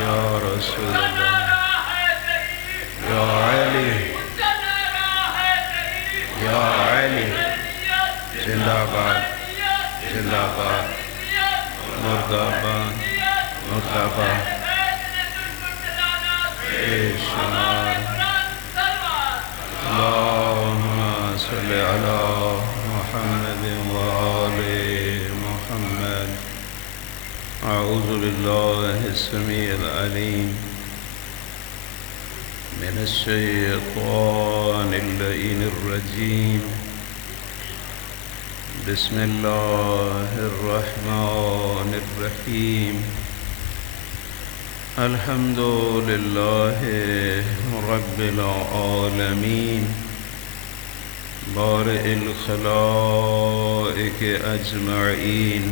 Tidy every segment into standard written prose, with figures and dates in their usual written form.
یا رسول اللہ یا علی یا علی زندہ باد زندہ باد مرد آباد مرد آباد بے شمار اللہم صلی علی محمد وآل محمد اعوذ باللہ السمیع العلیم من الشیطان اللعین الرجیم بسم اللہ الرحمن الرحیم الحمد للہ رب العالمین بارئ الخلائق اجمعین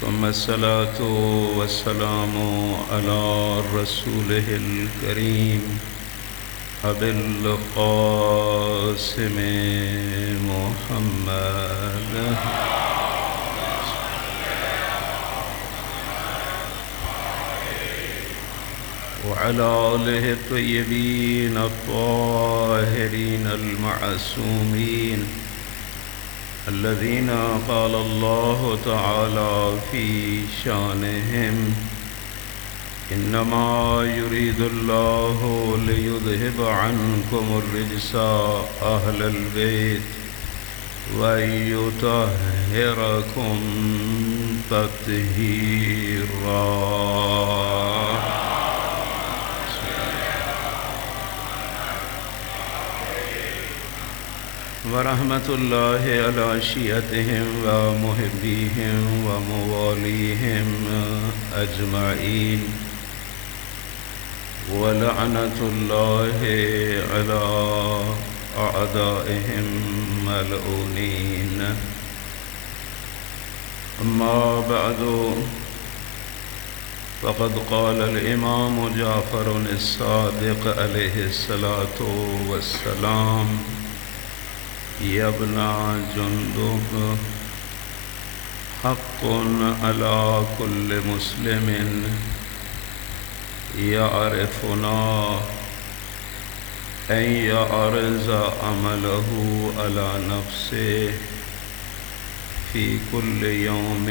ثم الصلاة والسلام على رسوله الكريم أبي القاسم محمد وعلى آله الطيبين الطاهرين المعصومين الذين قال الله تعالى في شانهم إنما يريد الله ليذهب عنكم الرجس أهل البيت ويطهركم تطهيرا ورحمة الله على شيعتهم ومحبيهم ومواليهم أجمعين ولعنة الله على أعدائهم ملعونين أما بعد فقد قال الإمام جعفر الصادق عليه الصلاة والسلام يا ابن جندب حق على كل مسلم يعرفنا أن يعرض عمله على نفسه في كل يوم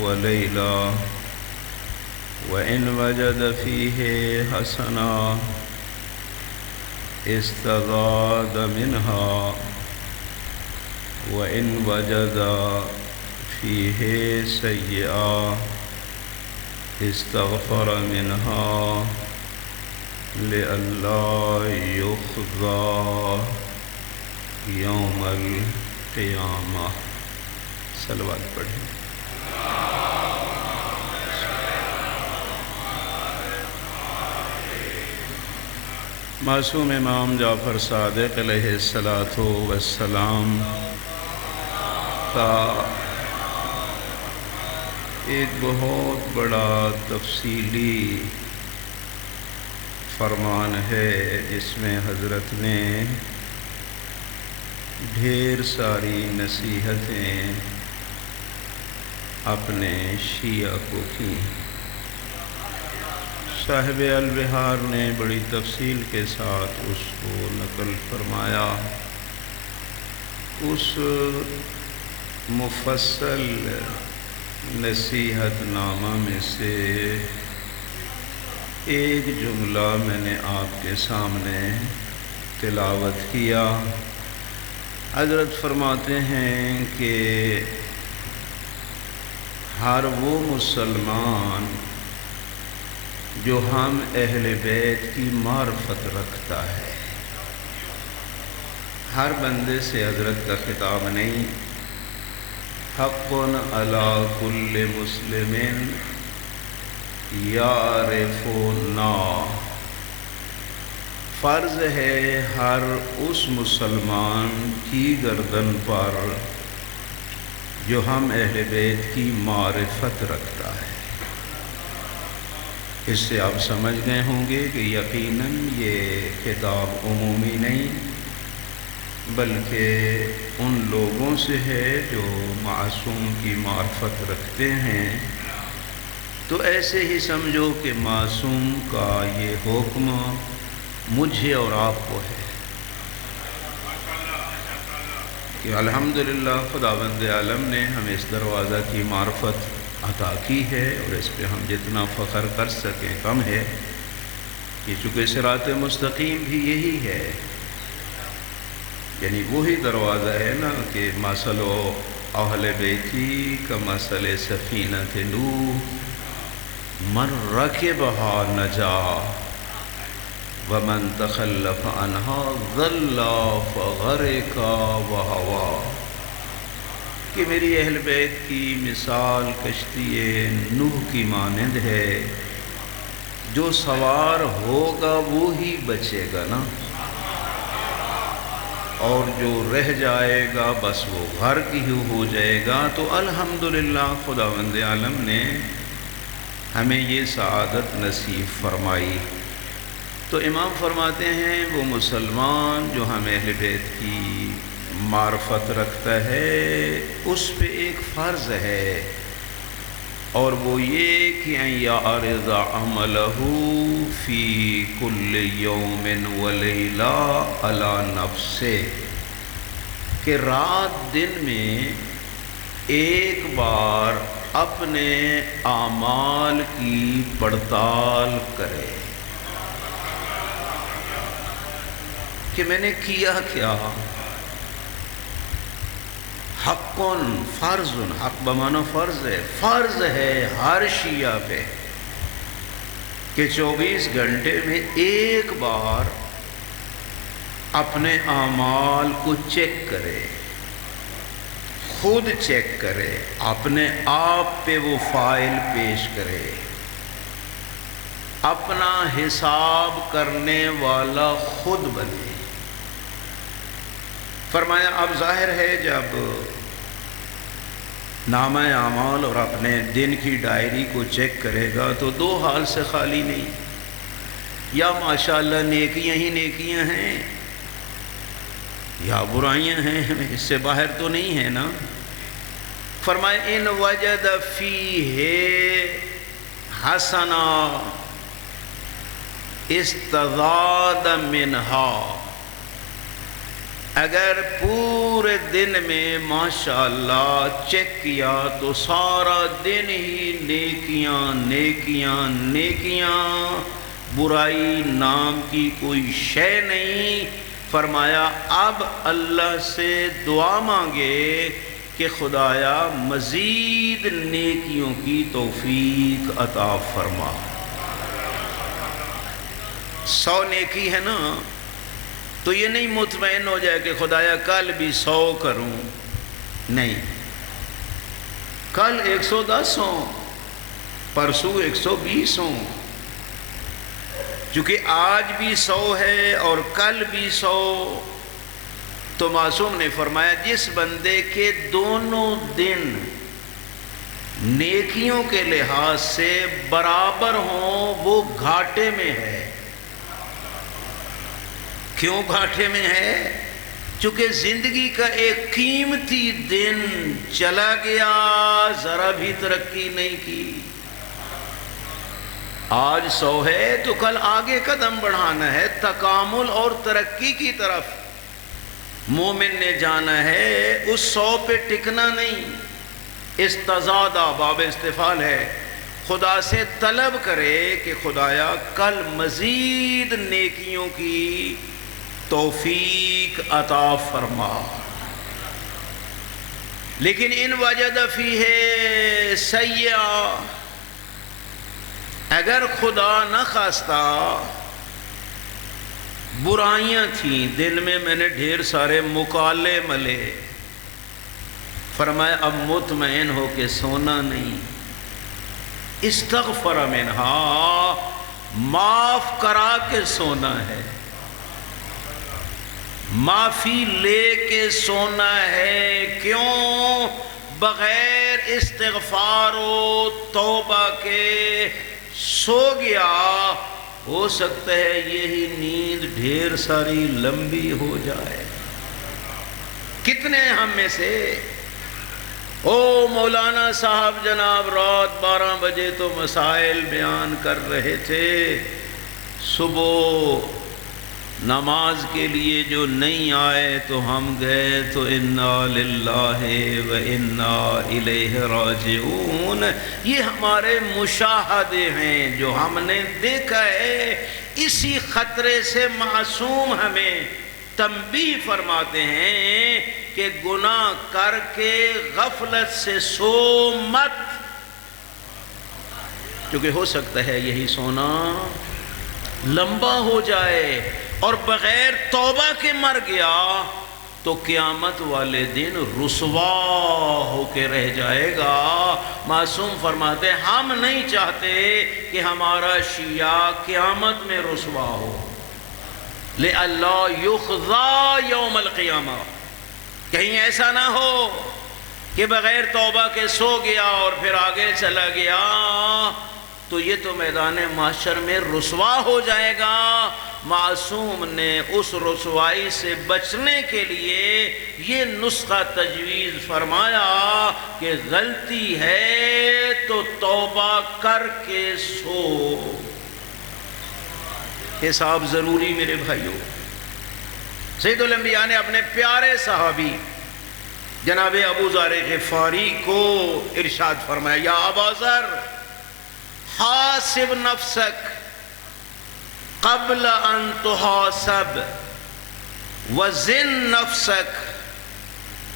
وليلة وإن وجد فيه حسنة استزاد منها وإن وجد فيه سيئة استغفر منها لئلا يخزى يوم القيامة صلوات پڑھیں معصوم امام جعفر صادق علیہ الصلاۃ والسلام کا ایک بہت بڑا تفصیلی فرمان ہے جس میں حضرت نے ڈھیر ساری نصیحتیں اپنے شیعہ کو کی. صاحب البحار نے بڑی تفصیل کے ساتھ اس کو نقل فرمایا. اس مفصل نصیحت نامہ میں سے ایک جملہ میں نے آپ کے سامنے تلاوت کیا. حضرت فرماتے ہیں کہ ہر وہ مسلمان جو ہم اہل بیت کی معرفت رکھتا ہے، ہر بندے سے حضرت کا خطاب نہیں، حق علی کل مسلم یعرفنا، فرض ہے ہر اس مسلمان کی گردن پر جو ہم اہل بیت کی معرفت رکھتا ہے. اس سے آپ سمجھ گئے ہوں گے کہ یقیناً یہ خطاب عمومی نہیں بلکہ ان لوگوں سے ہے جو معصوم کی معرفت رکھتے ہیں تو ایسے ہی سمجھو کہ معصوم کا یہ حکم مجھے اور آپ کو ہے کہ الحمدللہ خداوند عالم نے ہمیں اس دروازہ کی معرفت عطا کی ہے، اور اس پہ ہم جتنا فخر کر سکیں کم ہے، کہ چونکہ صراط مستقیم بھی یہی ہے، یعنی وہی دروازہ ہے نا کہ مثل اہل بیتی کمثل سفینۃ نوح من رکبها نجا ومن تخلف عنها ضل فغرق وہوا، کہ میری اہل بیت کی مثال کشتی نوح کی مانند ہے، جو سوار ہوگا وہی بچے گا نا، اور جو رہ جائے گا بس وہ غرق ہی ہو جائے گا۔ تو الحمدللہ خداوند عالم نے ہمیں یہ سعادت نصیب فرمائی۔ تو امام فرماتے ہیں وہ مسلمان جو ہم اہل بیت کی معرفت رکھتا ہے اس پہ ایک فرض ہے، اور وہ یہ کہ ان یعرض عملہ فی کل یوم و لیلہ علی نفسہ، کہ رات دن میں ایک بار اپنے اعمال کی پڑتال کرے کہ میں نے کیا کیا۔ حق فرض، حق بمعنی فرض ہے، فرض ہے ہر شیعہ پہ کہ 24 گھنٹے میں ایک بار اپنے اعمال کو چیک کرے، خود چیک کرے، اپنے آپ پہ وہ فائل پیش کرے، اپنا حساب کرنے والا خود بنے۔ فرمایا اب ظاہر ہے جب نامہ اعمال اور اپنے دن کی ڈائری کو چیک کرے گا تو دو حال سے خالی نہیں، یا ماشاءاللہ نیکیاں ہی نیکیاں ہیں یا برائیاں ہیں، اس سے باہر تو نہیں ہے نا۔ فرمایا ان وجد فیہ حسنا استزاد منہا، اگر پورے دن میں ماشاءاللہ چیک کیا تو سارا دن ہی نیکیاں نیکیاں نیکیاں، برائی نام کی کوئی شے نہیں۔ فرمایا اب اللہ سے دعا مانگے کہ خدایا مزید نیکیوں کی توفیق عطا فرما۔ 100 نیکی ہے نا، تو یہ نہیں مطمئن ہو جائے کہ خدایا کل بھی 100 کروں، نہیں، کل 110 ہوں، پرسوں 120 ہوں، چونکہ آج بھی 100 ہے اور کل بھی 100۔ تو معصوم نے فرمایا جس بندے کے دونوں دن نیکیوں کے لحاظ سے برابر ہوں وہ گھاٹے میں ہے۔ کیوں گھاٹے میں ہے؟ چونکہ زندگی کا ایک قیمتی دن چلا گیا، ذرا بھی ترقی نہیں کی۔ آج 100 ہے تو کل آگے قدم بڑھانا ہے، تکامل اور ترقی کی طرف مومن نے جانا ہے، اس 100 پہ ٹکنا نہیں۔ استزادہ باب استفعال ہے، خدا سے طلب کرے کہ خدایا کل مزید نیکیوں کی توفیق عطا فرما۔ لیکن ان وجد فیہ سیئہ، اگر خدا نہ خواستہ برائیاں تھیں دل میں، میں نے ڈھیر سارے مکالے ملے، فرمایا اب مطمئن ہو کے سونا نہیں، استغفر منہا، معاف کرا کے سونا ہے، معافی لے کے سونا ہے۔ کیوں؟ بغیر استغفار و توبہ کے سو گیا، ہو سکتا ہے یہی نیند ڈھیر ساری لمبی ہو جائے۔ کتنے ہم میں سے او مولانا صاحب جناب رات 12 بجے تو مسائل بیان کر رہے تھے، صبح نماز کے لیے جو نہیں آئے تو ہم گئے تو انا للہ و انا الیہ راجعون۔ یہ ہمارے مشاہدے ہیں جو ہم نے دیکھا ہے۔ اسی خطرے سے معصوم ہمیں تنبیہ فرماتے ہیں کہ گناہ کر کے غفلت سے سو مت، کیونکہ ہو سکتا ہے یہی سونا لمبا ہو جائے اور بغیر توبہ کے مر گیا تو قیامت والے دن رسوا ہو کے رہ جائے گا۔ معصوم فرماتے ہیں ہم نہیں چاہتے کہ ہمارا شیعہ قیامت میں رسوا ہو، لِأَلَّا يُخْزَى يَوْمَ الْقِيَامَةِ، کہیں ایسا نہ ہو کہ بغیر توبہ کے سو گیا اور پھر آگے چلا گیا تو یہ تو میدان محشر میں رسوا ہو جائے گا۔ معصوم نے اس رسوائی سے بچنے کے لیے یہ نسخہ تجویز فرمایا کہ غلطی ہے تو توبہ کر کے سو۔ حساب ضروری میرے بھائیوں۔ سید الانبیاء نے اپنے پیارے صحابی جناب ابو ذر غفاری کو ارشاد فرمایا، یا ابا ذر حاسب نفسک قبل ان تحاسب وزن نفسک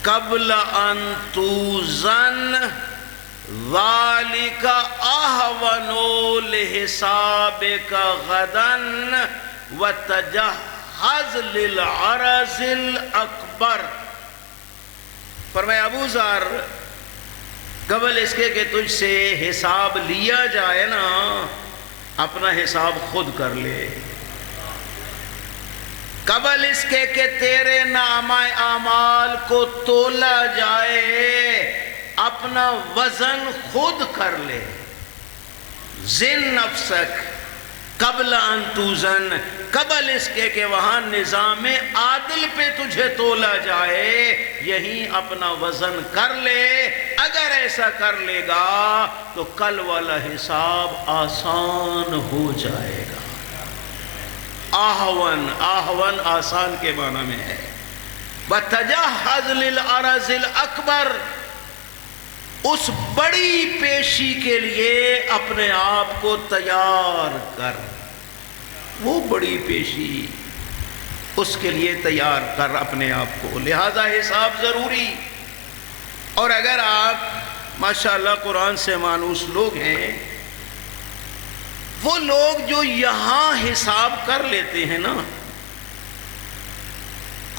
قبل ان توزن ذالک اہون لحسابک غدا وتجہز للعرض الاکبر۔ فرمایا ابو ذر قبل اس کے کہ تجھ سے حساب لیا جائے نا، اپنا حساب خود کر لے۔ قبل اس کے کہ تیرے نامہ اعمال کو تولا جائے، اپنا وزن خود کر لے۔ زن نفسک قبل ان توزن، قبل اس کے کہ وہاں نظام عادل پہ تجھے تولا جائے، یہیں اپنا وزن کر لے۔ اگر ایسا کر لے گا تو کل والا حساب آسان ہو جائے گا۔ آہون، آہون آسان کے معنی میں ہے۔ وَتَجَهَّزْ لِلْعَرَضِ الْأَكْبَرِ، اس بڑی پیشی کے لیے اپنے آپ کو تیار کر۔ وہ بڑی پیشی، اس کے لیے تیار کر اپنے آپ کو، لہذا حساب ضروری۔ اور اگر آپ ماشاءاللہ قرآن سے مانوس لوگ ہیں، وہ لوگ جو یہاں حساب کر لیتے ہیں نا،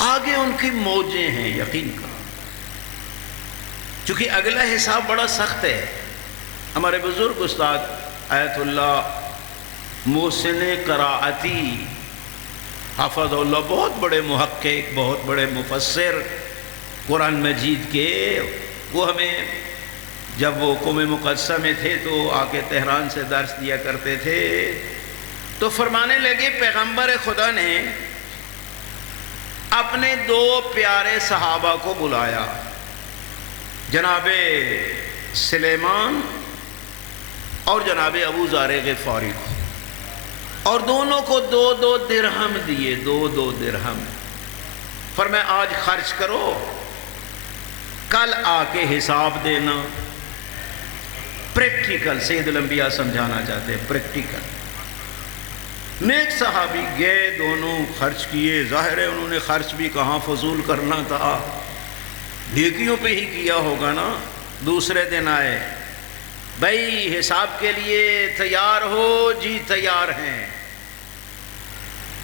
آگے ان کی موجیں ہیں یقین کا، چونکہ اگلا حساب بڑا سخت ہے۔ ہمارے بزرگ استاد آیت اللہ محسن قراءتی حفظ اللہ، بہت بڑے محقق، بہت بڑے مفسر قرآن مجید کے، وہ ہمیں جب وہ قوم مقدسہ میں تھے تو آ کے تہران سے درس دیا کرتے تھے، تو فرمانے لگے پیغمبر خدا نے اپنے 2 پیارے صحابہ کو بلایا، جناب سلیمان اور جناب ابو ذر غفاری کو، اور دونوں کو 2 درہم دیے، 2 درہم۔ فرمایا آج خرچ کرو، کل آ کے حساب دینا۔ پریکٹیکل سید الانبیاء سمجھانا چاہتے ہیں، پریکٹیکل۔ نیک صحابی گئے، دونوں خرچ کیے، ظاہر ہے انہوں نے خرچ بھی کہاں فضول کرنا تھا، نیکیوں پہ ہی کیا ہوگا نا۔ دوسرے دن آئے، بھائی حساب کے لیے تیار ہو؟ جی تیار ہیں۔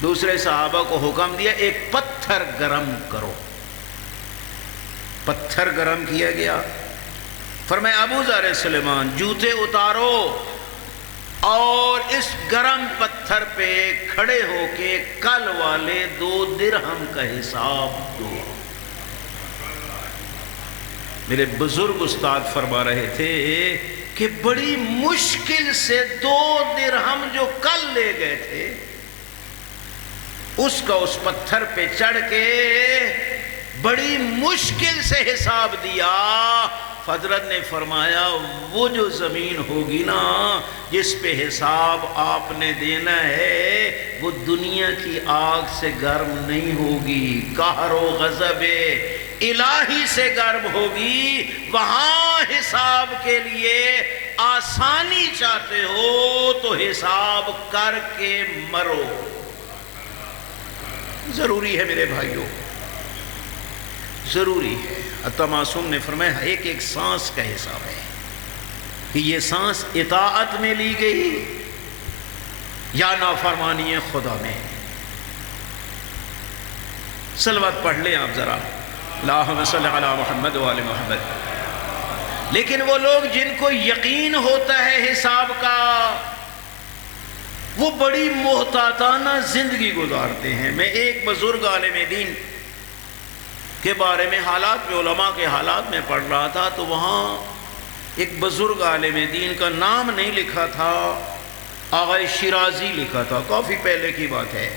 دوسرے صحابہ کو حکم دیا ایک پتھر گرم کرو۔ پتھر گرم کیا گیا۔ فرمایا ابو ذر سلیمان جوتے اتارو اور اس گرم پتھر پہ کھڑے ہو کے کل والے 2 درہم کا حساب دو۔ میرے بزرگ استاد فرما رہے تھے کہ بڑی مشکل سے 2 درہم جو کل لے گئے تھے اس کا اس پتھر پہ چڑھ کے بڑی مشکل سے حساب دیا، حضرت نے فرمایا وہ جو زمین ہوگی نا جس پہ حساب آپ نے دینا ہے وہ دنیا کی آگ سے گرم نہیں ہوگی، قہر و غضب الہی سے گرم ہوگی۔ وہاں حساب کے لیے آسانی چاہتے ہو تو حساب کر کے مرو۔ ضروری ہے میرے بھائیوں، ضروری ہے۔ عطا معصوم نے فرمایا ایک ایک سانس کا حساب ہے کہ یہ سانس اطاعت میں لی گئی یا نافرمانی خدا میں۔ صلوات پڑھ لیں آپ ذرا، اللہم صلی علی محمد وآل محمد۔ لیکن وہ لوگ جن کو یقین ہوتا ہے حساب کا، وہ بڑی محتاطانہ زندگی گزارتے ہیں۔ میں ایک بزرگ عالم دین کے بارے میں حالات میں، علماء کے حالات میں پڑھ رہا تھا تو وہاں ایک بزرگ عالم دین کا نام نہیں لکھا تھا، آغا شیرازی لکھا تھا، کافی پہلے کی بات ہے۔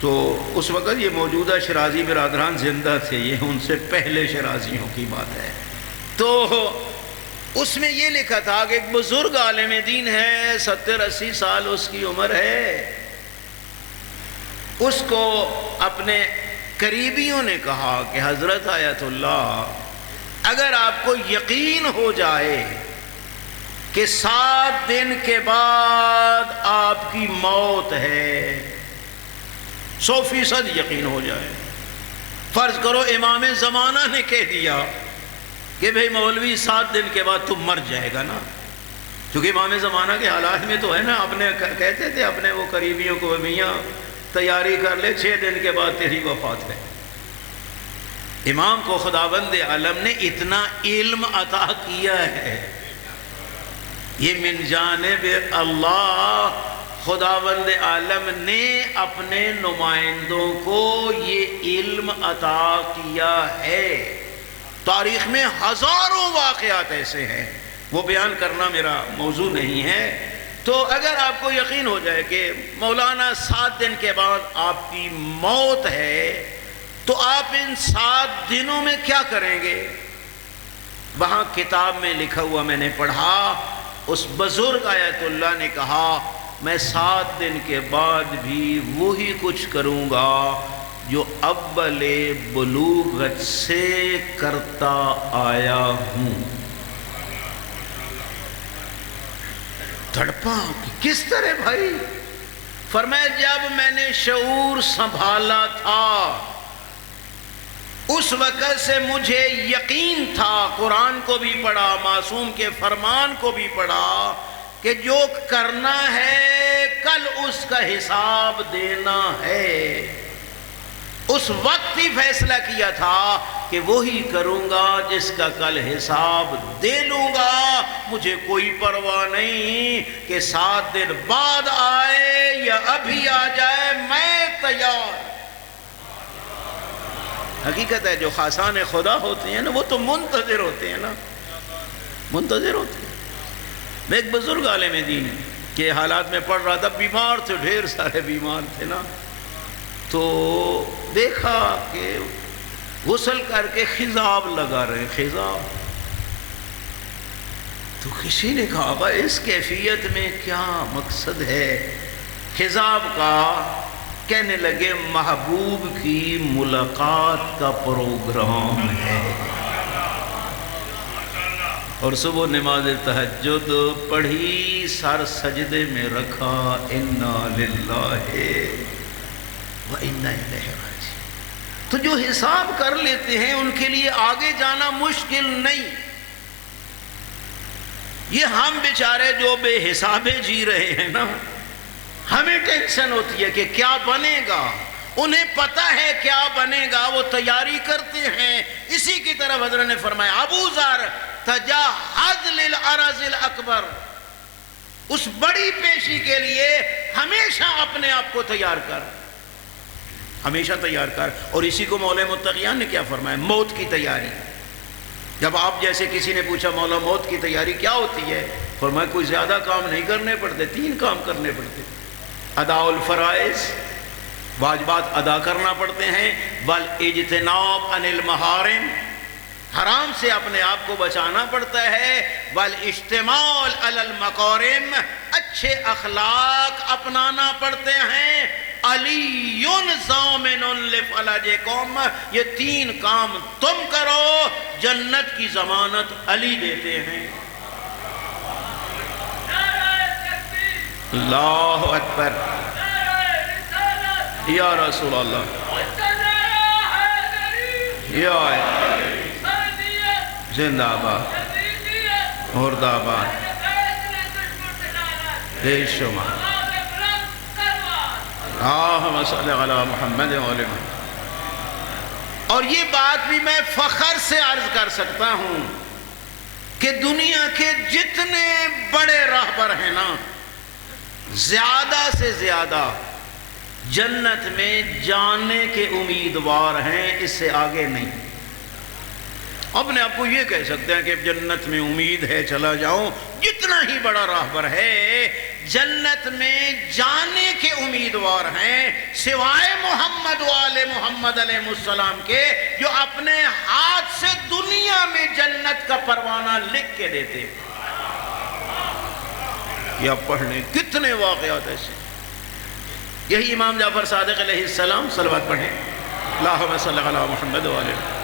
تو اس وقت یہ موجودہ شیرازی برادران زندہ تھے، یہ ان سے پہلے شیرازیوں کی بات ہے۔ تو اس میں یہ لکھا تھا کہ ایک بزرگ عالم دین ہے، 70-80 سال اس کی عمر ہے، اس کو اپنے قریبیوں نے کہا کہ حضرت آیت اللہ، اگر آپ کو یقین ہو جائے کہ 7 دن کے بعد آپ کی موت ہے، 100% یقین ہو جائے، فرض کرو امام زمانہ نے کہہ دیا کہ بھئی مولوی 7 دن کے بعد تم مر جائے گا نا، کیونکہ امام زمانہ کے حالات میں تو ہے نا، اپنے کہتے تھے اپنے وہ قریبیوں کو میاں تیاری کر لے 6 دن کے بعد تیری وفات ہے۔ امام کو خداوند عالم نے اتنا علم عطا کیا ہے، یہ من جانب اللہ، خداوند عالم نے اپنے نمائندوں کو یہ علم عطا کیا ہے۔ تاریخ میں ہزاروں واقعات ایسے ہیں، وہ بیان کرنا میرا موضوع نہیں ہے۔ تو اگر آپ کو یقین ہو جائے کہ مولانا 7 دن کے بعد آپ کی موت ہے تو آپ ان 7 دنوں میں کیا کریں گے؟ وہاں کتاب میں لکھا ہوا میں نے پڑھا، اس بزرگ آیت اللہ نے کہا میں 7 دن کے بعد بھی وہی کچھ کروں گا جو اول بلوغت سے کرتا آیا ہوں۔ تڑپا کس طرح بھائی؟ فرمایا جب میں نے شعور سنبھالا تھا اس وقت سے مجھے یقین تھا، قرآن کو بھی پڑھا، معصوم کے فرمان کو بھی پڑھا، کہ جو کرنا ہے کل اس کا حساب دینا ہے۔ اس وقت ہی فیصلہ کیا تھا کہ وہی کروں گا جس کا کل حساب دے لوں گا، مجھے کوئی پرواہ نہیں کہ 7 دن بعد آئے یا ابھی آ جائے، میں تیار۔ حقیقت ہے جو خاصان خدا ہوتے ہیں نا وہ تو منتظر ہوتے ہیں نا، منتظر ہوتے ہیں۔ میں ایک بزرگ عالم دین کے حالات میں پڑھ رہا تھا، بیمار تھے، ڈھیر سارے بیمار تھے نا، تو دیکھا کہ غسل کر کے خضاب لگا رہے، خضاب۔ تو کسی نے کہا بھائی اس کیفیت میں کیا مقصد ہے خضاب کا؟ کہنے لگے محبوب کی ملاقات کا پروگرام ہے۔ اور صبح نماز تہجد پڑھی، سر سجدے میں رکھا، انا للہ و انا الیہ راجعون۔ تو جو حساب کر لیتے ہیں ان کے لیے آگے جانا مشکل نہیں۔ یہ ہم بیچارے جو بے حسابے جی رہے ہیں نا، ہمیں ٹینشن ہوتی ہے کہ کیا بنے گا، انہیں پتہ ہے کیا بنے گا، وہ تیاری کرتے ہیں۔ اسی کی طرف حضرت نے فرمایا ابو ذر تجہز للعرض الاکبر، اس بڑی پیشی کے لیے ہمیشہ اپنے آپ کو تیار کر، ہمیشہ تیار کر۔ اور اسی کو مولا متقیان نے کیا فرمایا؟ موت کی تیاری۔ جب آپ جیسے کسی نے پوچھا مولا موت کی تیاری کیا ہوتی ہے، فرمایا کوئی زیادہ کام نہیں کرنے پڑتے، 3 کام کرنے پڑتے۔ ادا الفرائض، واجبات ادا کرنا پڑتے ہیں، والاجتناب عن المحارم، حرام سے اپنے آپ کو بچانا پڑتا ہے۔ والاجتماع علی المکارم، اچھے اخلاق اپنانا پڑتے ہیں۔ علی ضامن لفلاجکم، یہ 3 کام تم کرو، جنت کی ضمانت علی دیتے ہیں۔ اللہ اکبر، یا رسول اللہ، یا زندہ آباد، مرد آباد، بے شمار۔ اللہم صلی علی محمد وعلی محمد۔ اور یہ بات بھی میں فخر سے عرض کر سکتا ہوں کہ دنیا کے جتنے بڑے راہبر ہیں نا، زیادہ سے زیادہ جنت میں جانے کے امیدوار ہیں، اس سے آگے نہیں۔ اپنے آپ کو یہ کہہ سکتے ہیں کہ جنت میں امید ہے چلا جاؤں، جتنا ہی بڑا راہبر ہے جنت میں جانے کے امیدوار ہیں، سوائے محمد و آل محمد علیہ السلام کے، جو اپنے ہاتھ سے دنیا میں جنت کا پروانہ لکھ کے دیتے۔ یا پڑھ لیں کتنے واقعات ایسے۔ یہی امام جعفر صادق علیہ السلام، صلوات پڑھیں، اللہم صلی علی محمد وعلی محمد۔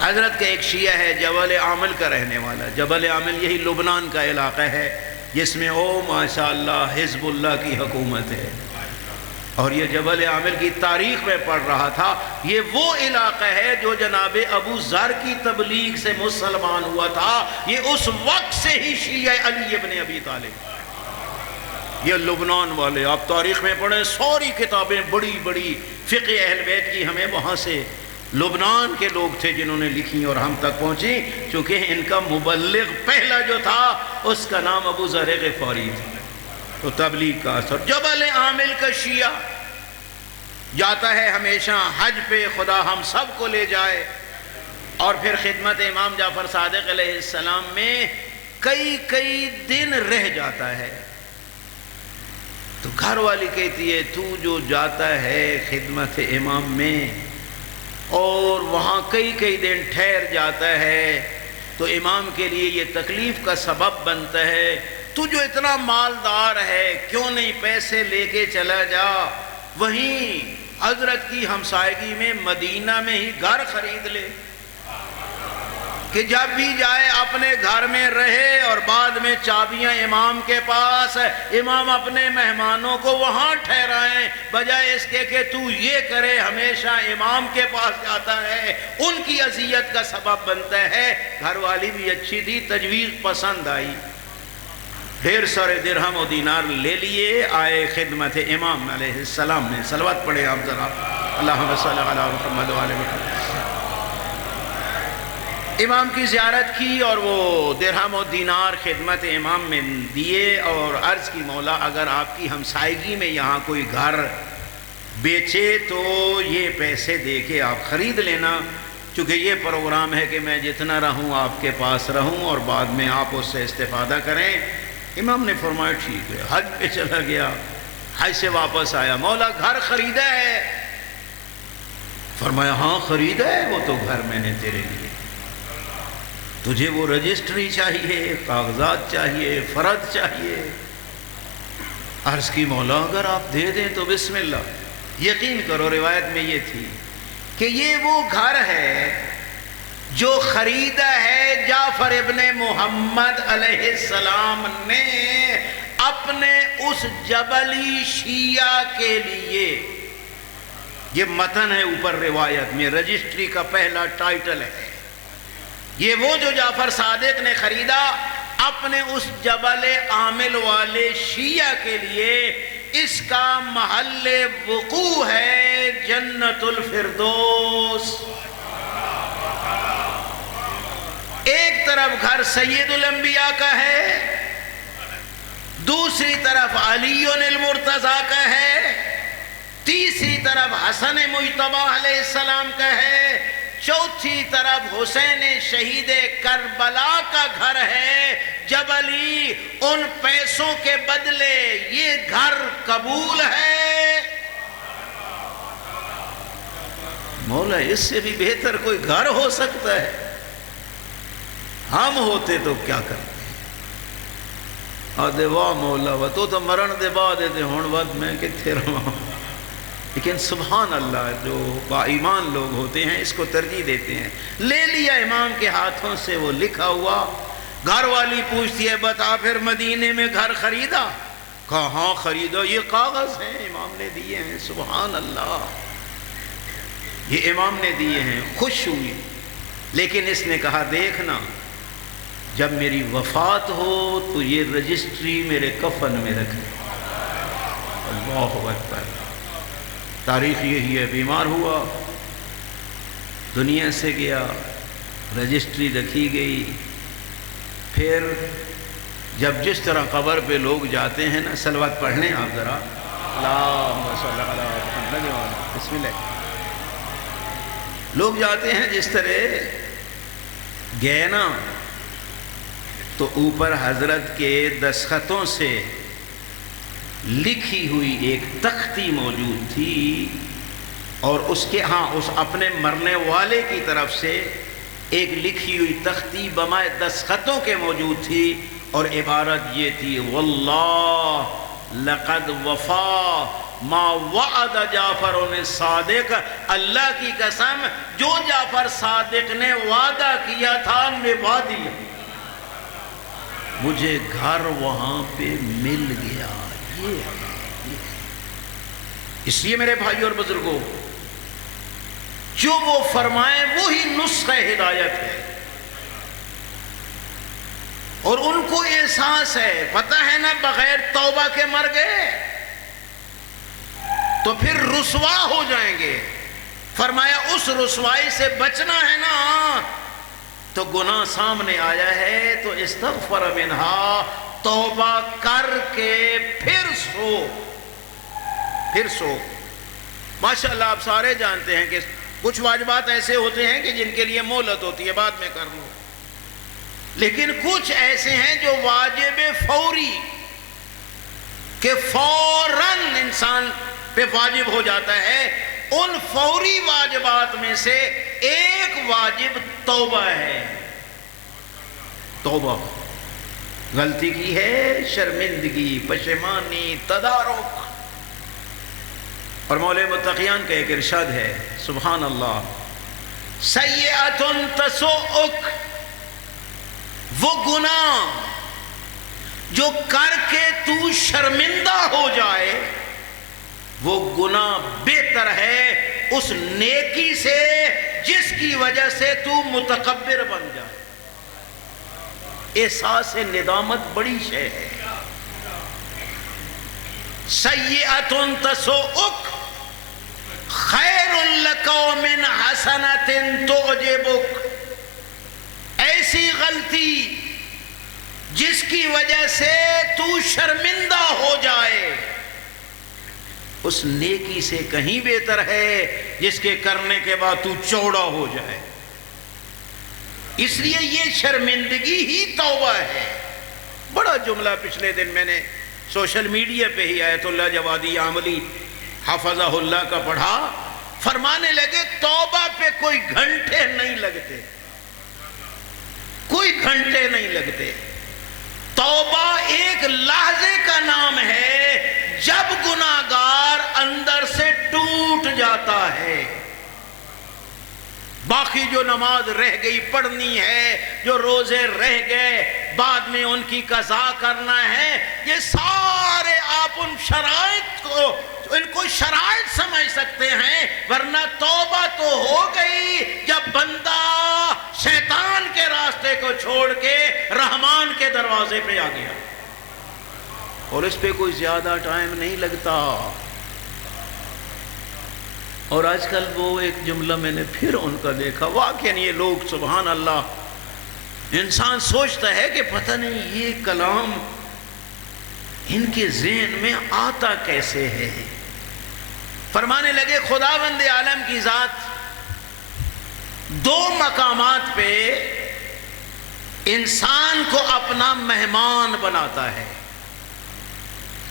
حضرت کا ایک شیعہ ہے جبل عامل کا رہنے والا، جبل عامل یہی لبنان کا علاقہ ہے جس میں ماشاءاللہ حزب اللہ کی حکومت ہے۔ اور یہ جبل عامل کی تاریخ میں پڑھ رہا تھا، یہ وہ علاقہ ہے جو جناب ابو ذر کی تبلیغ سے مسلمان ہوا تھا، یہ اس وقت سے ہی شیعہ علی ابن ابی طالب۔ یہ لبنان والے، آپ تاریخ میں پڑھیں، ساری کتابیں بڑی بڑی فقہ اہل بیت کی ہمیں وہاں سے لبنان کے لوگ تھے جنہوں نے لکھی اور ہم تک پہنچی، چونکہ ان کا مبلغ پہلا جو تھا اس کا نام ابو ذر غفاری تھا۔ تو تبلیغ کا اثر، جبل عامل کا شیعہ جاتا ہے ہمیشہ حج پہ، خدا ہم سب کو لے جائے، اور پھر خدمت امام جعفر صادق علیہ السلام میں کئی دن رہ جاتا ہے۔ تو گھر والی کہتی ہے تو جو جاتا ہے خدمت امام میں اور وہاں کئی دن ٹھہر جاتا ہے تو امام کے لیے یہ تکلیف کا سبب بنتا ہے، تو جو اتنا مالدار ہے کیوں نہیں پیسے لے کے چلا جا، وہیں حضرت کی ہمسائیگی میں مدینہ میں ہی گھر خرید لے، کہ جب بھی جائے اپنے گھر میں رہے اور بعد میں چابیاں امام کے پاس، امام اپنے مہمانوں کو وہاں ٹھہرائیں، بجائے اس کے کہ تو یہ کرے ہمیشہ امام کے پاس جاتا ہے، ان کی اذیت کا سبب بنتا ہے۔ گھر والی بھی اچھی تھی، تجویز پسند آئی، ڈھیر سارے درہم و دینار لے لیے، آئے خدمت امام علیہ السلام میں۔ صلوات پڑھیں آپ ذرا، اللہم صلی علی محمد وعلی محمد۔ امام کی زیارت کی اور وہ درہم و دینار خدمت امام میں دیے اور عرض کی مولا اگر آپ کی ہمسائیگی میں یہاں کوئی گھر بیچے تو یہ پیسے دے کے آپ خرید لینا، چونکہ یہ پروگرام ہے کہ میں جتنا رہوں آپ کے پاس رہوں اور بعد میں آپ اس سے استفادہ کریں۔ امام نے فرمایا ٹھیک ہے، حج پہ چلا گیا، حج سے واپس آیا، مولا گھر خریدا ہے؟ فرمایا ہاں خریدا ہے، وہ تو گھر میں نے تیرے لیے، تجھے وہ رجسٹری چاہیے، کاغذات چاہیے، فرد چاہیے۔ عرض کی مولا اگر آپ دے دیں تو بسم اللہ۔ یقین کرو روایت میں یہ تھی کہ یہ وہ گھر ہے جو خریدا ہے جعفر ابن محمد علیہ السلام نے اپنے اس جبلی شیعہ کے لیے۔ یہ متن ہے اوپر روایت میں، رجسٹری کا پہلا ٹائٹل ہے، یہ وہ جو جعفر صادق نے خریدا اپنے اس جبل عامل والے شیعہ کے لیے، اس کا محل وقوع ہے جنت الفردوس۔ ایک طرف گھر سید الانبیاء کا ہے، دوسری طرف علی المرتضیٰ کا ہے، تیسری طرف حسن مجتبی علیہ السلام کا ہے، چوتھی طرف حسین شہید کربلا کا گھر ہے۔ جبلی ان پیسوں کے بدلے یہ گھر قبول ہے۔ مولا اس سے بھی بہتر کوئی گھر ہو سکتا ہے؟ ہم ہوتے تو کیا کرتے؟ آدھے واہ مولا و تو مرن دے بعد دے ہون ود میں کتھے رہا. لیکن سبحان اللہ، جو با ایمان لوگ ہوتے ہیں اس کو ترجیح دیتے ہیں. لے لیا امام کے ہاتھوں سے وہ لکھا ہوا. گھر والی پوچھتی ہے بتا پھر مدینے میں گھر خریدا؟ کہا ہاں خریدا، یہ کاغذ ہیں امام نے دیے ہیں. سبحان اللہ، یہ امام نے دیے ہیں. خوش ہوئی، لیکن اس نے کہا دیکھنا جب میری وفات ہو تو یہ رجسٹری میرے کفن میں رکھنا. اللہ اکبر. تاریخ یہی ہے، بیمار ہوا، دنیا سے گیا، رجسٹری رکھی گئی. پھر جب جس طرح قبر پہ لوگ جاتے ہیں نا، صلوات پڑھ لیں آپ ذرا، اللہم صلی علی محمد بسم اللہ. لوگ جاتے ہیں جس طرح گئے نا تو اوپر حضرت کے دستخطوں سے لکھی ہوئی ایک تختی موجود تھی، اور اس کے اس اپنے مرنے والے کی طرف سے ایک لکھی ہوئی تختی بمائے دستخطوں کے موجود تھی، اور عبارت یہ تھی واللہ لقد وفا ما وعد جعفر صادق. اللہ کی قسم جو جعفر صادق نے وعدہ کیا تھا نبھا دیا. مجھے گھر وہاں پہ مل گیا. اس لیے میرے بھائی اور بزرگوں، جو وہ فرمائیں وہی نسخہ ہدایت ہے. اور ان کو احساس ہے، پتہ ہے نا بغیر توبہ کے مر گئے تو پھر رسوا ہو جائیں گے. فرمایا اس رسوائی سے بچنا ہے نا تو گناہ سامنے آیا ہے تو استغفر منہا، توبہ کر کے پھر سو. ماشاءاللہ آپ سارے جانتے ہیں کہ کچھ واجبات ایسے ہوتے ہیں کہ جن کے لیے مہلت ہوتی ہے، بعد میں کر لو. لیکن کچھ ایسے ہیں جو واجب فوری کہ فوراً انسان پہ واجب ہو جاتا ہے. ان فوری واجبات میں سے ایک واجب توبہ ہے. توبہ، غلطی کی ہے، شرمندگی، پشیمانی، تدارک. اور مولا متقیان کا ایک ارشاد ہے، سبحان اللہ، سیئۃ تسؤک، وہ گناہ جو کر کے تو شرمندہ ہو جائے وہ گناہ بہتر ہے اس نیکی سے جس کی وجہ سے تو متکبر بن جائے. احساس ندامت بڑی شے ہے. سیئۃ تسؤک خیر لک من حسنۃ تعجبک، ایسی غلطی جس کی وجہ سے تو شرمندہ ہو جائے اس نیکی سے کہیں بہتر ہے جس کے کرنے کے بعد تو چوڑا ہو جائے. اس لیے یہ شرمندگی ہی توبہ ہے. بڑا جملہ پچھلے دن میں نے سوشل میڈیا پہ ہی آیت اللہ جوادی عاملی حفظہ اللہ کا پڑھا. فرمانے لگے توبہ پہ کوئی گھنٹے نہیں لگتے، کوئی گھنٹے نہیں لگتے. توبہ ایک لحظے کا نام ہے جب گناہگار اندر سے ٹوٹ جاتا ہے. باقی جو نماز رہ گئی پڑھنی ہے، جو روزے رہ گئے بعد میں ان کی قضا کرنا ہے، یہ سارے آپ ان شرائط کو ان کو شرائط سمجھ سکتے ہیں. ورنہ توبہ تو ہو گئی جب بندہ شیطان کے راستے کو چھوڑ کے رحمان کے دروازے پہ آ گیا، اور اس پہ کوئی زیادہ ٹائم نہیں لگتا. اور آج کل وہ ایک جملہ میں نے پھر ان کا دیکھا، واقعاً یہ لوگ سبحان اللہ، انسان سوچتا ہے کہ پتہ نہیں یہ کلام ان کے ذہن میں آتا کیسے ہے. فرمانے لگے خداوند عالم کی ذات دو مقامات پہ انسان کو اپنا مہمان بناتا ہے.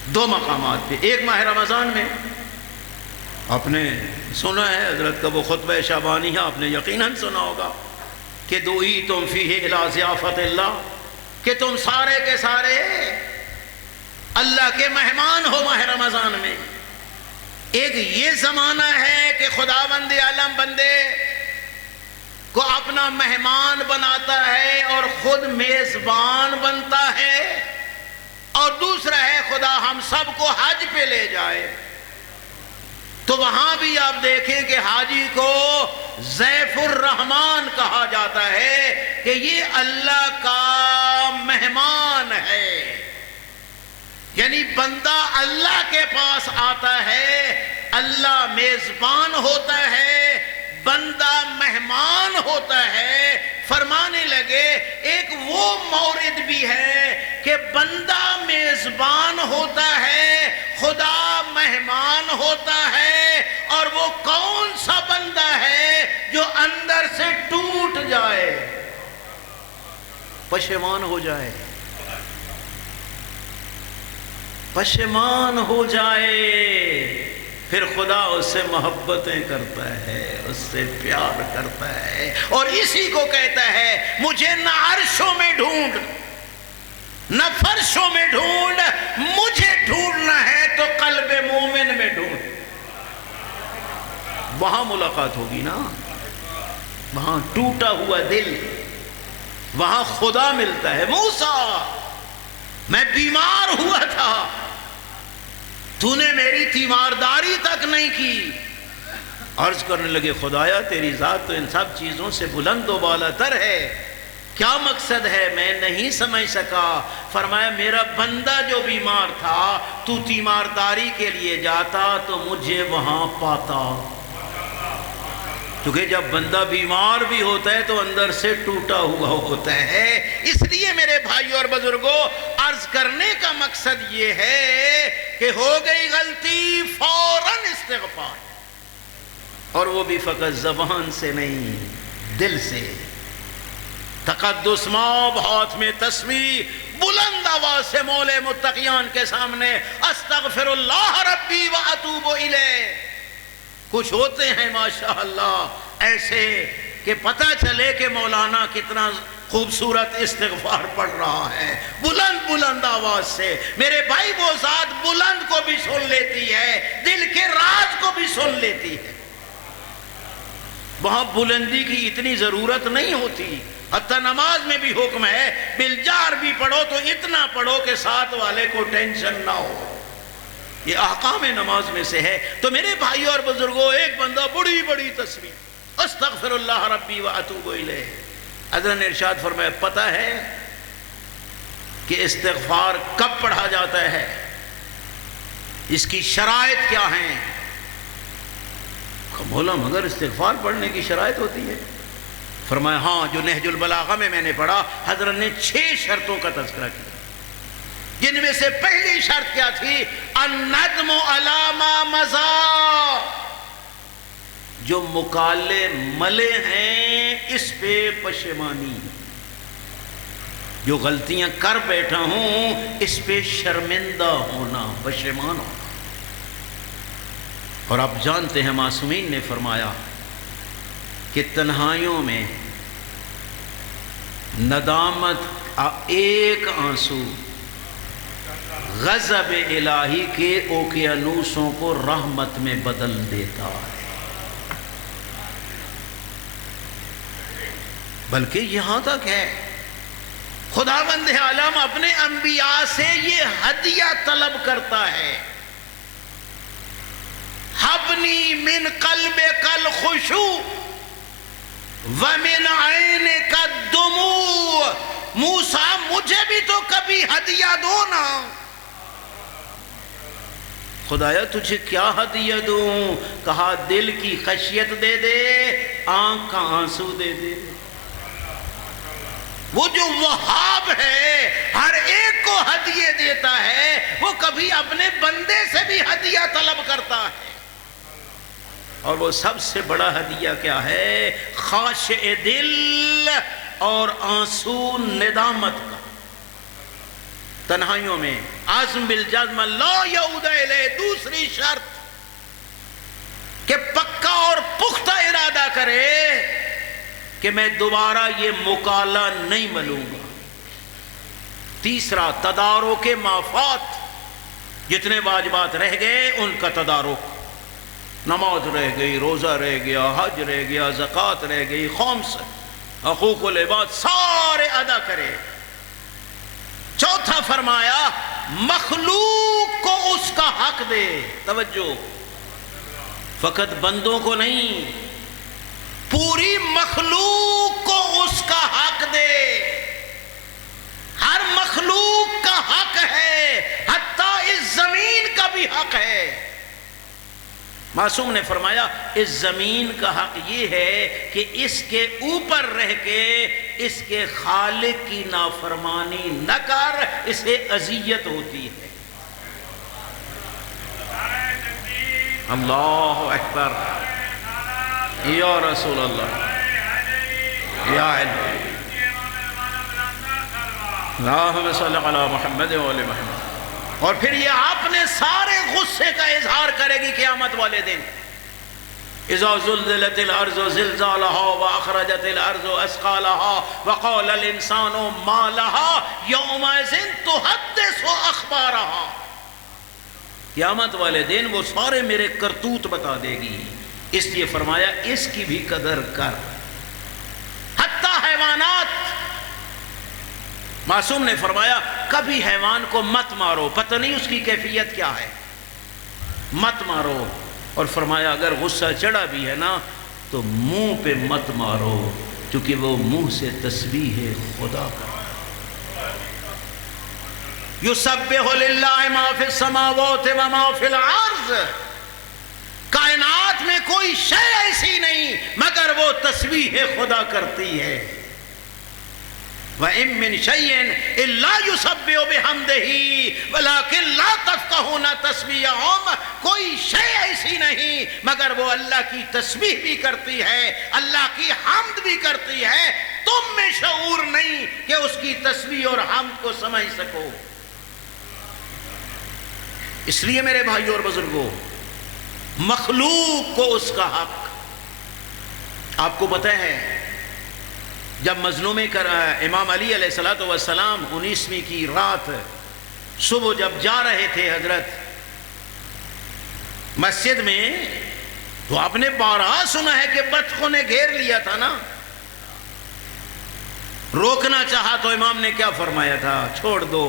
دو مقامات پہ، ایک ماہ رمضان میں آپ نے سنا ہے حضرت کا وہ خطبہ شعبانیہ، آپ نے یقیناً سنا ہوگا کہ دعیتم فیہ الی ضیافت اللہ، کہ تم سارے کے سارے اللہ کے مہمان ہو ماہ رمضان میں۔ ایک یہ زمانہ ہے کہ خداوند عالم بندے کو اپنا مہمان بناتا ہے اور خود میزبان بنتا ہے، اور دوسرا ہے خدا ہم سب کو حج پہ لے جائے، تو وہاں بھی آپ دیکھیں کہ حاجی کو ضیف الرحمن کہا جاتا ہے کہ یہ اللہ کا مہمان ہے، یعنی بندہ اللہ کے پاس آتا ہے، اللہ میزبان ہوتا ہے، بندہ مہمان ہوتا ہے۔ فرمانے لگے ایک وہ مورد بھی ہے کہ بندہ میزبان ہوتا ہے، خدا مہمان ہوتا ہے، اور وہ کون سا بندہ ہے جو اندر سے ٹوٹ جائے، پشیمان ہو جائے، پشیمان ہو جائے، پھر خدا اس سے محبتیں کرتا ہے، اس سے پیار کرتا ہے، اور اسی کو کہتا ہے مجھے نہ عرشوں میں ڈھونڈ نہ فرشوں میں ڈھونڈ، مجھے ڈھونڈنا ہے تو قلب مومن میں ڈھونڈ۔ وہاں ملاقات ہوگی نا، وہاں ٹوٹا ہوا دل، وہاں خدا ملتا ہے۔ موسیٰ میں بیمار ہوا تھا، تو نے میری تیمارداری تک نہیں کی۔ عرض کرنے لگے خدایا تیری ذات تو ان سب چیزوں سے بلند و بالا تر ہے، کیا مقصد ہے؟ میں نہیں سمجھ سکا۔ فرمایا میرا بندہ جو بیمار تھا، تو تیمارداری کے لیے جاتا تو مجھے وہاں پاتا، کیونکہ جب بندہ بیمار بھی ہوتا ہے تو اندر سے ٹوٹا ہوا ہوتا ہے۔ اس لیے میرے بھائیوں اور بزرگوں، عرض کرنے کا مقصد یہ ہے کہ ہو گئی غلطی فوراً استغفار، اور وہ بھی فقط زبان سے نہیں، دل سے۔ تقدس ماب، ہاتھ میں تسبیح، بلند آواز سے مولے متقیان کے سامنے استغفر اللہ ربی و اتوب الیہ۔ کچھ ہوتے ہیں ماشاءاللہ ایسے کہ پتہ چلے کہ مولانا کتنا خوبصورت استغفار پڑھ رہا ہے، بلند بلند آواز سے۔ میرے بھائی وہ ذات بلند کو بھی سن لیتی ہے، دل کے راز کو بھی سن لیتی ہے، وہاں بلندی کی اتنی ضرورت نہیں ہوتی۔ حتیٰ نماز میں بھی حکم ہے بالجار بھی پڑھو تو اتنا پڑھو کہ ساتھ والے کو ٹینشن نہ ہو، یہ احکام نماز میں سے ہے۔ تو میرے بھائیوں اور بزرگوں، ایک بندہ بڑی بڑی تسبیح استغفر اللہ ربی و اتوب الیہ، حضرت نے ارشاد فرمایا پتہ ہے کہ استغفار کب پڑھا جاتا ہے، اس کی شرائط کیا ہیں؟ مولا مگر استغفار پڑھنے کی شرائط ہوتی ہے؟ فرمایا ہاں، جو نہج البلاغہ میں نے پڑھا، حضرت نے 6 شرطوں کا تذکرہ کیا، جن میں سے پہلی شرط کیا تھی؟ الندم علی ما مضی، جو مکالے ملے ہیں اس پہ پشیمانی، جو غلطیاں کر بیٹھا ہوں اس پہ شرمندہ ہونا، پشیمان ہونا۔ اور آپ جانتے ہیں معصومین نے فرمایا کہ تنہائیوں میں ندامت ایک آنسو غضب الہی کے اوقیانوسوں کو رحمت میں بدل دیتا ہے۔ بلکہ یہاں تک ہے خداوند عالم اپنے انبیاء سے یہ ہدیہ طلب کرتا ہے، حبنی من قلبک الخشوع ومن عینک الدموع، موسیٰ مجھے بھی تو کبھی ہدیہ دو نا۔ خدایا تجھے کیا ہدیہ دوں؟ کہا دل کی خشیت دے دے، آنکھ کا آنسو دے دے۔ وہ جو وہاب ہے ہر ایک کو ہدیے دیتا ہے، وہ کبھی اپنے بندے سے بھی ہدیہ طلب کرتا ہے، اور وہ سب سے بڑا ہدیہ کیا ہے؟ خاشع دل اور آنسو ندامت کا۔ تنہائیوں میں عزم بالجزم لا یعود الیہ، دوسری شرط کہ پکا اور پختہ ارادہ کرے کہ میں دوبارہ یہ مکالہ نہیں ملوں گا۔ تیسرا، تدارک مافات، جتنے واجبات رہ گئے ان کا تدارک، نماز رہ گئی، روزہ رہ گیا، حج رہ گیا، زکوٰۃ رہ گئی، خمس، حقوق العباد، سارے ادا کرے۔ چوتھا فرمایا مخلوق کو اس کا حق دے، توجہ، فقط بندوں کو نہیں، پوری مخلوق کو اس کا حق دے۔ ہر مخلوق کا حق ہے، حتیٰ اس زمین کا بھی حق ہے۔ معصوم نے فرمایا اس زمین کا حق یہ ہے کہ اس کے اوپر رہ کے اس کے خالق کی نافرمانی نہ کر، اسے اذیت ہوتی ہے۔ اللہ اکبر، یا رسول اللہ، یا علی، اللہم صلی علی محمد و آل محمد۔ اور پھر یہ اپنے سارے غصے کا اظہار کرے گی قیامت والے دن۔ اذا زلزلت الارض زلزالها واخرجت الارض اثقالها وقال الانسان ما لها يومئذ تحدث اخبارها۔ قیامت والے دن وہ سارے میرے کرتوت بتا دے گی، اس لیے فرمایا اس کی بھی قدر کر۔ حتیٰ حیوانات، معصوم نے فرمایا کبھی حیوان کو مت مارو، پتہ نہیں اس کی کیفیت کیا ہے، مت مارو۔ اور فرمایا اگر غصہ چڑھا بھی ہے نا تو منہ پہ مت مارو، کیونکہ وہ منہ سے تسبیح خدا کرتا۔ یسبح للہ ما فی السماوات و ما فی الارض، کائنات میں کوئی شے ایسی نہیں مگر وہ تسبیح خدا کرتی ہے۔ وَإِن مِّن شَيْءٍ إِلَّا يُسَبِّحُ بِحَمْدِهِ وَلَٰكِن لَّا تَفْقَهُونَ تَسْبِيحَهُمْ، کوئی شے ایسی نہیں مگر وہ اللہ کی تسبیح بھی کرتی ہے، اللہ کی حمد بھی کرتی ہے، تم میں شعور نہیں کہ اس کی تسبیح اور حمد کو سمجھ سکو۔ اس لیے میرے بھائیوں اور بزرگوں، مخلوق کو اس کا حق۔ آپ کو پتہ ہے جب مظلومے کا امام علی علیہ السلام 19ویں کی رات صبح جب جا رہے تھے حضرت مسجد میں، تو آپ نے بارہا سنا ہے کہ بطخوں نے گھیر لیا تھا نا۔ روکنا چاہا تو امام نے کیا فرمایا تھا؟ چھوڑ دو،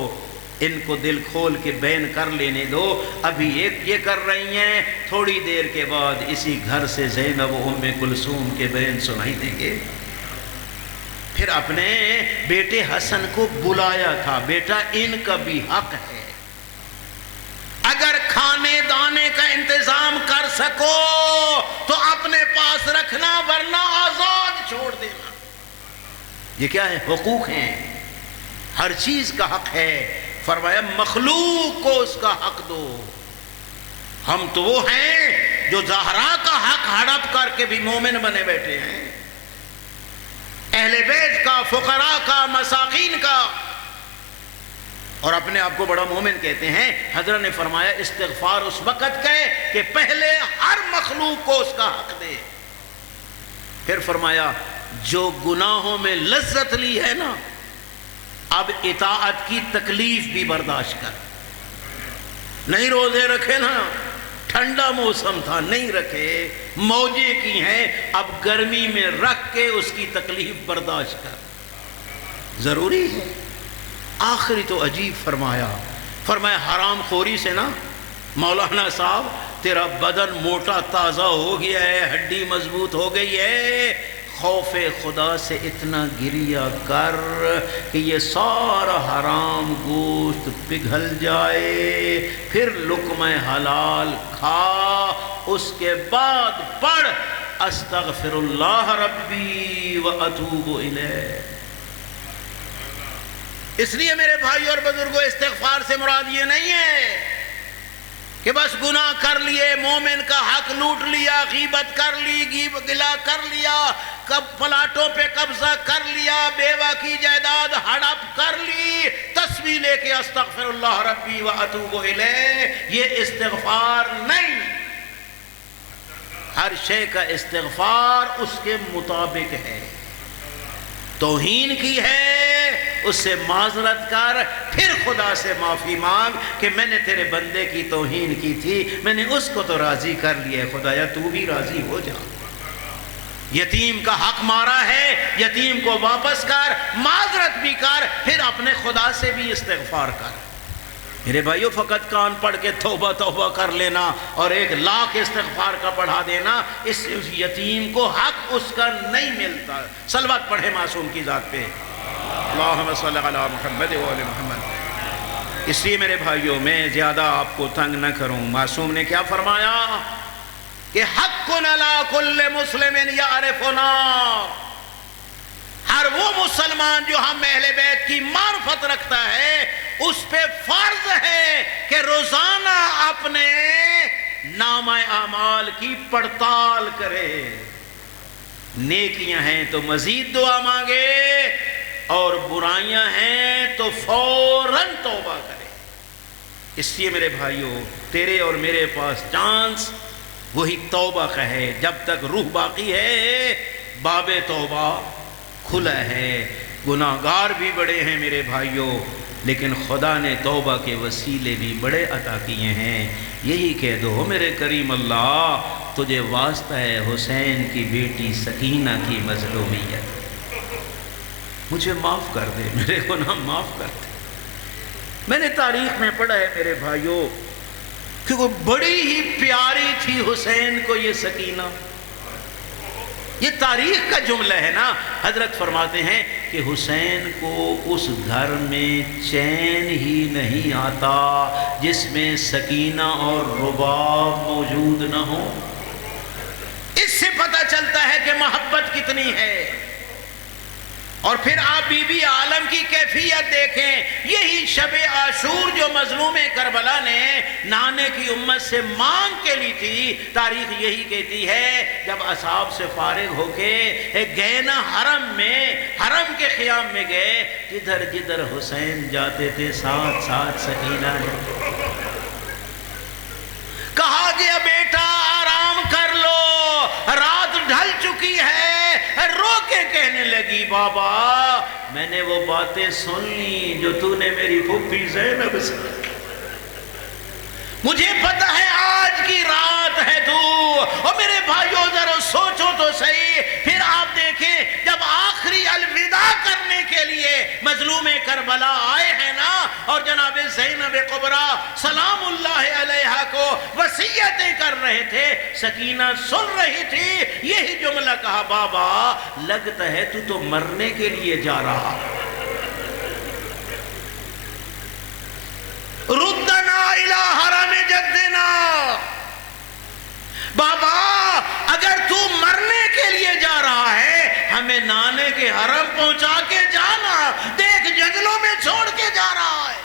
ان کو دل کھول کے بیان کر لینے دو، ابھی ایک یہ کر رہی ہیں، تھوڑی دیر کے بعد اسی گھر سے زینب و ام کلثوم کے بیان سنائی دیں گے۔ پھر اپنے بیٹے حسن کو بلایا تھا، بیٹا ان کا بھی حق ہے، اگر کھانے دانے کا انتظام کر سکو تو اپنے پاس رکھنا، ورنہ آزاد چھوڑ دینا۔ یہ کیا ہے؟ حقوق ہیں، ہر چیز کا حق ہے۔ فرمایا مخلوق کو اس کا حق دو۔ ہم تو وہ ہیں جو زہرا کا حق ہڑپ کر کے بھی مومن بنے بیٹھے ہیں، اہل بیت کا، فقراء کا، مساکین کا، اور اپنے آپ کو بڑا مومن کہتے ہیں۔ حضرت نے فرمایا استغفار اس وقت کہے کہ پہلے ہر مخلوق کو اس کا حق دے۔ پھر فرمایا جو گناہوں میں لذت لی ہے نا، اب اطاعت کی تکلیف بھی برداشت کر۔ نہیں روزے رکھے نا، ٹھنڈا موسم تھا نہیں رکھے، موجے کی ہیں، اب گرمی میں رکھ کے اس کی تکلیف برداشت کر، ضروری ہے۔ آخری تو عجیب فرمایا حرام خوری سے نا مولانا صاحب تیرا بدن موٹا تازہ ہو گیا ہے، ہڈی مضبوط ہو گئی ہے، خوف خدا سے اتنا گریہ کر کہ یہ سارا حرام گوشت پگھل جائے، پھر لقمہ حلال کھا، اس کے بعد پڑھ استغفر اللہ ربی واتوب الیہ۔ اس لیے میرے بھائی اور بزرگوں، استغفار سے مراد یہ نہیں ہے کہ بس گناہ کر لیے، مومن کا حق لوٹ لیا، غیبت کر لی، گلا کر لیا، پلاٹوں پہ قبضہ کر لیا، بیوہ کی جائیداد ہڑپ کر لی، تسبیح لے کے استغفر اللہ ربی واتوب الیہ، یہ استغفار نہیں۔ ہر شے کا استغفار اس کے مطابق ہے. توہین کی ہے اس سے معذرت کر، پھر خدا سے معافی مانگ کہ میں نے تیرے بندے کی توہین کی تھی، میں نے اس کو تو راضی کر لیا ہے، خدایا تو بھی راضی ہو جا. یتیم کا حق مارا ہے، یتیم کو واپس کر، معذرت بھی کر، پھر اپنے خدا سے بھی استغفار کر. میرے بھائیو فقط کان پڑھ کے توبہ توبہ کر لینا اور 1,00,000 استغفار کا پڑھا دینا، اس سے اس یتیم کو حق اس کا نہیں ملتا. صلوات پڑھے معصوم کی ذات پہ، اللہم صلی علی محمد و آل محمد. اس لیے میرے بھائیو میں زیادہ آپ کو تنگ نہ کروں. معصوم نے کیا فرمایا کہ حق علی کل مسلم یعرفنا، ہر وہ مسلمان جو ہم اہل بیت کی معرفت رکھتا ہے اس پہ فرض ہے کہ روزانہ اپنے نامہ اعمال کی پڑتال کرے. نیکیاں ہیں تو مزید دعا مانگے اور برائیاں ہیں تو فوراً توبہ کرے. اس لیے میرے بھائیوں تیرے اور میرے پاس چانس وہی توبہ کا ہے. جب تک روح باقی ہے باب توبہ کھلا ہے. گناہگار بھی بڑے ہیں میرے بھائیوں، لیکن خدا نے توبہ کے وسیلے بھی بڑے عطا کیے ہیں. یہی کہہ دو میرے کریم اللہ تجھے واسطہ ہے حسین کی بیٹی سکینہ کی مظلومیت، مجھے معاف کر دے، میرے گناہ معاف کر دے. میں نے تاریخ میں پڑھا ہے میرے بھائیوں کہ وہ بڑی ہی پیاری تھی حسین کو یہ سکینہ. یہ تاریخ کا جملہ ہے نا. حضرت فرماتے ہیں کہ حسین کو اس گھر میں چین ہی نہیں آتا جس میں سکینہ اور رباب موجود نہ ہو. اس سے پتہ چلتا ہے کہ محبت کتنی ہے. اور پھر آپ بی بی عالم کی کیفیت دیکھیں. یہی شب عاشور جو مظلوم کربلا نے نانے کی امت سے مانگ کے لی تھی، تاریخ یہی کہتی ہے جب اصحاب سے فارغ ہو کے گئے نا حرم میں، حرم کے خیام میں گئے، جدھر جدھر حسین جاتے تھے ساتھ ساتھ سکینہ نے کہا گیا بیٹا آرام کر لو، رات ڈھل چکی ہے. رو کے کہنے لگی بابا میں نے وہ باتیں سن لی جو تو نے میری پھوپھی زینب سے، مجھے پتا ہے آج کی رات ہے تو. اور میرے بھائیوں ذرا سوچو تو صحیح. پھر آپ دیکھیں جب آخری الوداع کرنے کے لیے مظلوم کربلا آئے ہیں نا اور جناب زینب کبریٰ سلام اللہ علیہا کو وصیتیں کر رہے تھے، سکینہ سن رہی تھی. یہی جملہ کہا بابا لگتا ہے تو مرنے کے لیے جا رہا. ردنا الی حرم جدنا، بابا اگر تو مرنے کے لیے جا رہا ہے ہمیں نانے کے حرم پہنچا کے جانا، دیکھ جنگلوں میں چھوڑ کے جا رہا ہے.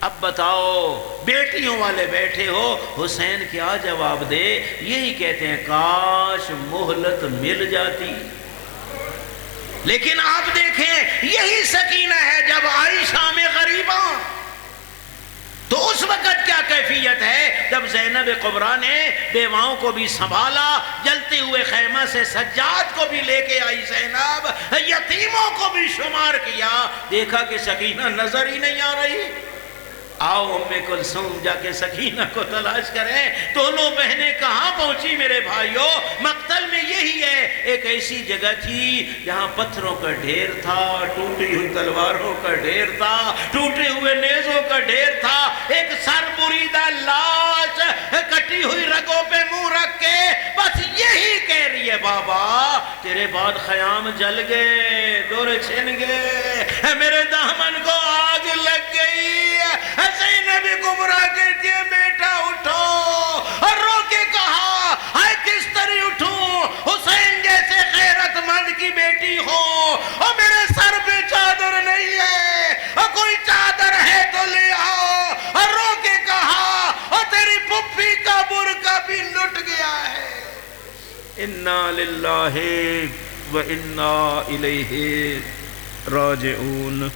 اب بتاؤ بیٹیوں والے بیٹھے ہو، حسین کیا جواب دے؟ یہی کہتے ہیں کاش مہلت مل جاتی. لیکن آپ دیکھیں یہی سکینہ ہے جب آئی شام غریبہ تو اس وقت کیا کیفیت ہے. جب زینب کبریٰ نے بیواؤں کو بھی سنبھالا، جلتے ہوئے خیمہ سے سجاد کو بھی لے کے آئی زینب، یتیموں کو بھی شمار کیا، دیکھا کہ سکینہ نظر ہی نہیں آ رہی. آؤ ام کلثوم جا کے سکینہ کو تلاش کریں. دونوں بہنیں کہاں پہنچی میرے بھائیوں؟ مقتل میں یہی ہے. ایک ایسی جگہ تھی جہاں پتھروں کا ڈھیر تھا، ٹوٹی ہوئی تلواروں کا ڈھیر تھا، ٹوٹے ہوئے نیزوں کا ڈھیر تھا. ایک سر بریدہ لاش کٹی ہوئی رگوں پہ منہ رکھ کے بس یہی کہہ رہی ہے بابا تیرے بعد خیام جل گئے، دورے چھن گئے، میرے دامن کو آگ لگ گئی. زینب کبریٰ کہتی ہے بیٹا اٹھو، اور رو کے کہا ہائے کس طرح اٹھوں، حسین جیسے غیرت مند کی بیٹی ہو اور میرے سر پہ چادر نہیں ہے، اور کوئی چادر ہے تو لے آؤ. اور رو کے کہا اور تیری پھوپھی کا برقع بھی لٹ گیا ہے. انا للہ و انا الیہ راجعون.